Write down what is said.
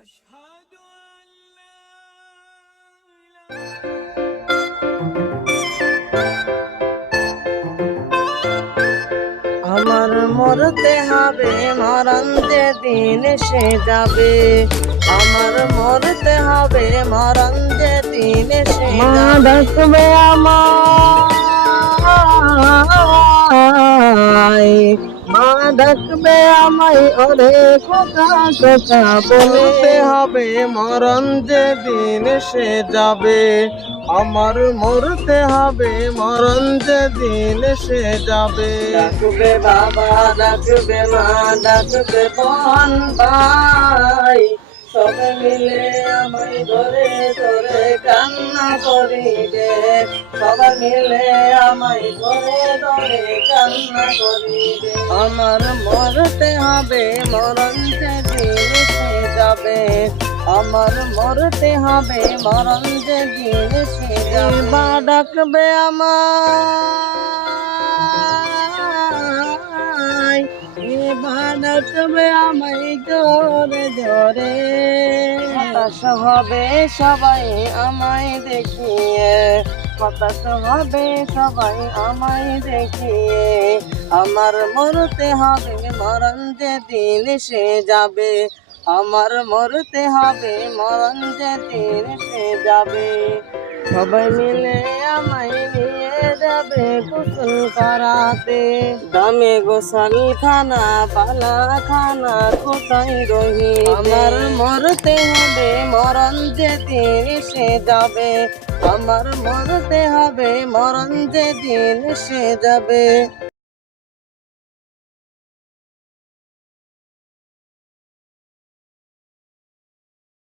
আমার মরতে হবে, মরণ যেদিন এসে যাবে। আমার মরতে হবে, মরণ যেদিন এসে যাবে। ডাকবে আমায়, মা ডাকবে আমায়, ওরে খোকা খোকা বলতে হবে, মরণ যেদিন এসে যাবে। আমার মরতে হবে, মরণ যেদিন এসে যাবে। ডাকবে বাবা, ডাকবে মা, ডাকবে বোন ভাই, সবাই মিলে আমায় ধরে ধরে কান্না করিবে। সবাই মিলে আমায় ধরে ধরে কান্না করিবে। আমার মরতে হবে, মরণ যেদিন এসে যাবে। আমার মরতে হবে, মরণ যেদিন এসে যাবে। মা ডাকবে আমায়, এবার ডাকবে আমায় জোরে জোরে। হতাশ হবে সবাই আমায় দেখিয়ে, হতাশ হবে সবাই আমায় দেখিয়ে। আমার মরতে হবে, মরণ যেদিন এসে যাবে। আমার মরতে হবে, মরণ যেদিন এসে যাবে। সবাই মিলে আমায় নিয়ে যাবে গোসল করাতে। দামে গোসলখানা, পালাখানা কোথায় রহি। আমার মরতে হবে, মরণ যেদিন এসে যাবে। আমার মরতে হবে, মরণ যেদিন এসে যাবে।